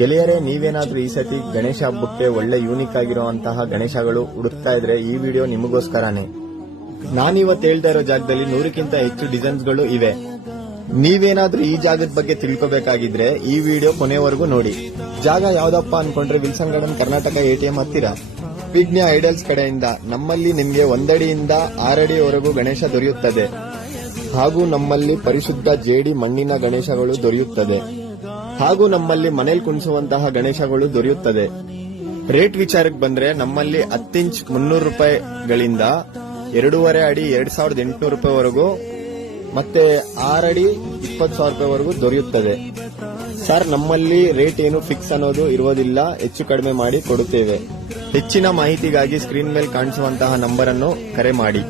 ಗೆಳೆಯರೇ, ನೀವೇನಾದ್ರೂ ಈ ಸತಿ ಗಣೇಶ ಹಬ್ಬಕ್ಕೆ ಒಳ್ಳೆ ಯೂನಿಕ್ ಆಗಿರುವಂತಹ ಗಣೇಶಗಳು ಹುಡುಕ್ತಾ ಇದ್ರೆ ಈ ವಿಡಿಯೋ ನಿಮಗೋಸ್ಕರನೇ. ನಾನಿವತ್ತು ಹೇಳ್ತಾ ಇರೋ ಜಾಗದಲ್ಲಿ 100ಕ್ಕಿಂತ ಹೆಚ್ಚು ಡಿಸೈನ್ಸ್ಗಳು ಇವೆ. ನೀವೇನಾದ್ರೂ ಈ ಜಾಗದ ಬಗ್ಗೆ ತಿಳ್ಕೋಬೇಕಾಗಿದ್ರೆ ಈ ವಿಡಿಯೋ ಕೊನೆವರೆಗೂ ನೋಡಿ. ಜಾಗ ಯಾವ್ದಪ್ಪ ಅನ್ಕೊಂಡ್ರೆ ವಿಲ್ಸನ್ ಗಾರ್ಡನ್ ಕರ್ನಾಟಕ ATM ಹತ್ತಿರ ವಿಘ್ನ ಐಡಲ್ಸ್ ಕಡೆಯಿಂದ ನಮ್ಮಲ್ಲಿ ನಿಮಗೆ 1 ಅಡಿಯಿಂದ 6 ಅಡಿಯವರೆಗೂ ಗಣೇಶ ದೊರೆಯುತ್ತದೆ. ಹಾಗೂ ನಮ್ಮಲ್ಲಿ ಪರಿಶುದ್ಧ ಜೇಡಿ ಮಣ್ಣಿನ ಗಣೇಶಗಳು ದೊರೆಯುತ್ತದೆ. ಹಾಗೂ ನಮ್ಮಲ್ಲಿ ಮನೇಲಿ ಕುಣಿಸುವಂತಹ ಗಣೇಶಗಳು ದೊರೆಯುತ್ತದೆ. ರೇಟ್ ವಿಚಾರಕ್ಕೆ ಬಂದ್ರೆ ನಮ್ಮಲ್ಲಿ 10 ಇಂಚ್ 300 ರೂಪಾಯಿಗಳಿಂದ 2.5 ಅಡಿ 2800 ರೂಪಾಯಿವರೆಗೂ ಮತ್ತೆ 6 ಅಡಿ 20,000 ರೂಪಾಯಿವರೆಗೂ ದೊರೆಯುತ್ತದೆ. ಸರ್, ನಮ್ಮಲ್ಲಿ ರೇಟ್ ಏನು ಫಿಕ್ಸ್ ಅನ್ನೋದು ಇರುವುದಿಲ್ಲ, ಹೆಚ್ಚು ಕಡಿಮೆ ಮಾಡಿ ಕೊಡುತ್ತೇವೆ. ಹೆಚ್ಚಿನ ಮಾಹಿತಿಗಾಗಿ ಸ್ಕ್ರೀನ್ ಮೇಲೆ ಕಾಣಿಸುವಂತಹ ನಂಬರ್ ಅನ್ನು ಕರೆ ಮಾಡಿ.